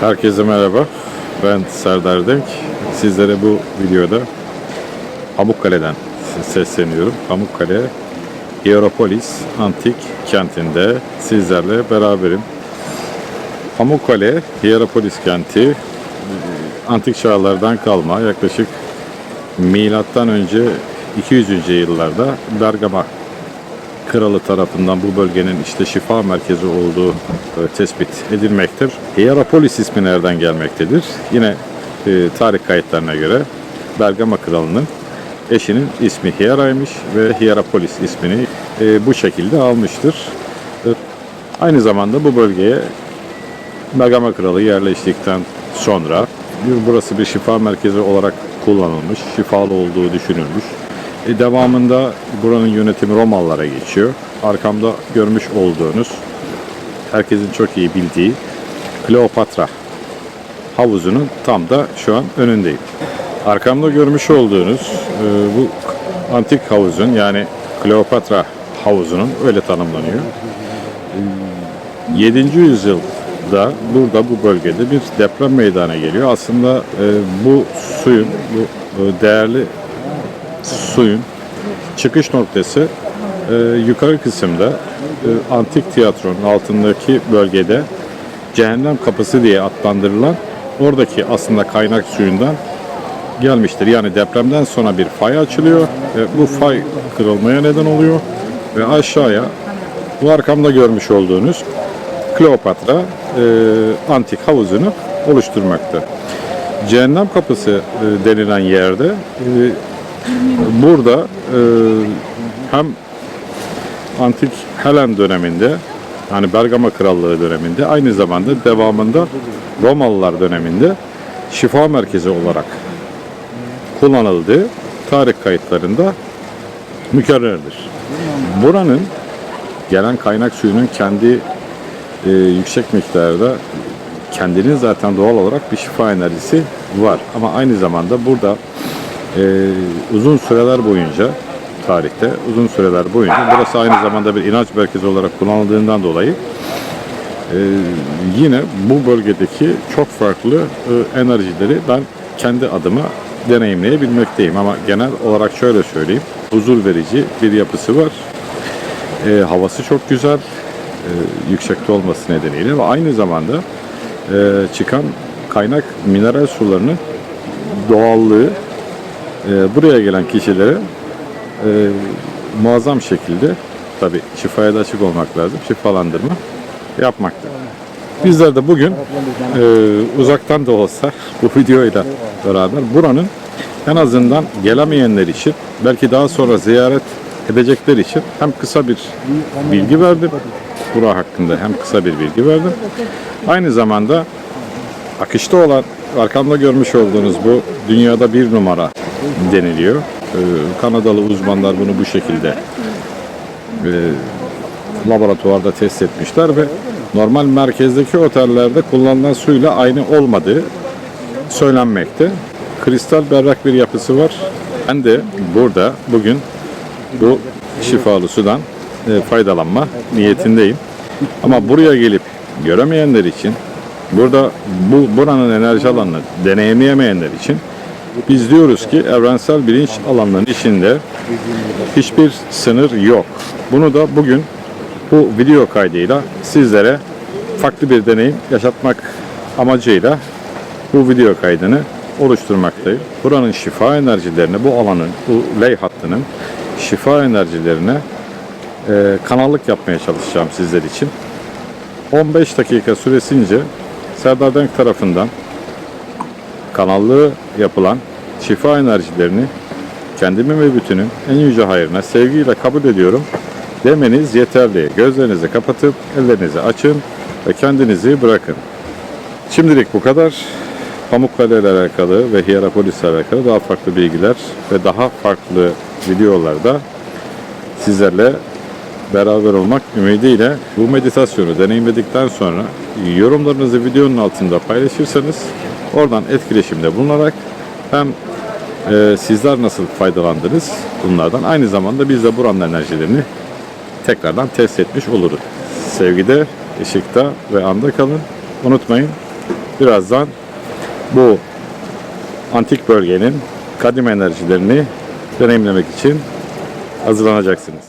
Herkese merhaba. Ben Serdar Denk. Sizlere bu videoda Pamukkale'den sesleniyorum. Pamukkale Hieropolis Antik Kenti'nde sizlerle beraberim. Pamukkale Hieropolis kenti antik çağlardan kalma yaklaşık milattan önce 200. yıllarda Bergama kralı tarafından bu bölgenin işte şifa merkezi olduğu e, tespit edilmektir. Hierapolis ismi nereden gelmektedir? Yine e, tarih kayıtlarına göre Bergama kralının eşinin ismi Hiera'ymış ve Hierapolis ismini e, bu şekilde almıştır. Aynı zamanda bu bölgeye Bergama kralı yerleştikten sonra burası bir şifa merkezi olarak kullanılmış, şifalı olduğu düşünülmüş. E, devamında buranın yönetimi Romalılara geçiyor. Arkamda görmüş olduğunuz, herkesin çok iyi bildiği Kleopatra havuzunun tam da şu an önündeyim. Arkamda görmüş olduğunuz e, bu antik havuzun yani Kleopatra havuzunun öyle tanımlanıyor. 7. yüzyılda burada bu bölgede bir deprem meydana geliyor. Aslında e, bu suyun, bu değerli suyun çıkış noktası e, yukarı kısımda e, antik tiyatronun altındaki bölgede cehennem kapısı diye adlandırılan oradaki aslında kaynak suyundan gelmiştir. Yani depremden sonra bir fay açılıyor ve bu fay kırılmaya neden oluyor ve aşağıya bu arkamda görmüş olduğunuz Kleopatra e, antik havuzunu oluşturmakta. Cehennem kapısı e, denilen yerde e, burada e, hem antik Helen döneminde yani Bergama Krallığı döneminde aynı zamanda devamında Romalılar döneminde şifa merkezi olarak kullanıldığı tarih kayıtlarında mükerrerdir. Buranın gelen kaynak suyunun kendi e, yüksek miktarda kendinin zaten doğal olarak bir şifa enerjisi var. Ama aynı zamanda burada e, uzun süreler boyunca tarihte uzun süreler boyunca burası aynı zamanda bir inanç merkezi olarak kullanıldığından dolayı e, yine bu bölgedeki çok farklı e, enerjileri ben kendi adıma deneyimleyebilmekteyim. Ama genel olarak şöyle söyleyeyim huzur verici bir yapısı var. E, havası çok güzel e, yüksekte olması nedeniyle ve aynı zamanda e, çıkan kaynak mineral sularının doğallığı e, buraya gelen kişilere e, muazzam şekilde tabi şifaya da açık olmak lazım şifalandırma yapmakta. Bizler de bugün e, uzaktan da olsa bu videoyla beraber buranın en azından gelemeyenler için belki daha sonra ziyaret edecekler için hem kısa bir bilgi verdim bura hakkında hem kısa bir bilgi verdim. Aynı zamanda akışta olan arkamda görmüş olduğunuz bu dünyada bir numara deniliyor. Ee, Kanadalı uzmanlar bunu bu şekilde e, laboratuvarda test etmişler ve normal merkezdeki otellerde kullanılan suyla aynı olmadığı söylenmekte. Kristal berrak bir yapısı var. Ben de burada bugün bu şifalı sudan e, faydalanma niyetindeyim. Ama buraya gelip göremeyenler için, burada bu buranın enerji alanını deneyimleyemeyenler için biz diyoruz ki evrensel bilinç alanının içinde hiçbir sınır yok. Bunu da bugün bu video kaydıyla sizlere farklı bir deneyim yaşatmak amacıyla bu video kaydını oluşturmaktayım. Buranın şifa enerjilerini, bu alanın, bu ley hattının şifa enerjilerine e, kanallık yapmaya çalışacağım sizler için. 15 dakika süresince Serdar Denk tarafından kanallığı yapılan şifa enerjilerini kendimin ve bütünün en yüce hayrına sevgiyle kabul ediyorum demeniz yeterli. Gözlerinizi kapatıp ellerinizi açın ve kendinizi bırakın. Şimdilik bu kadar. Pamukkale ile alakalı ve Hierapolis ile alakalı daha farklı bilgiler ve daha farklı videolarda sizlerle beraber olmak ümidiyle bu meditasyonu deneyimledikten sonra yorumlarınızı videonun altında paylaşırsanız oradan etkileşimde bulunarak hem e, sizler nasıl faydalandınız bunlardan aynı zamanda biz de buranın enerjilerini tekrardan test etmiş oluruz. Sevgide, ışıkta ve anda kalın. Unutmayın birazdan bu antik bölgenin kadim enerjilerini deneyimlemek için hazırlanacaksınız.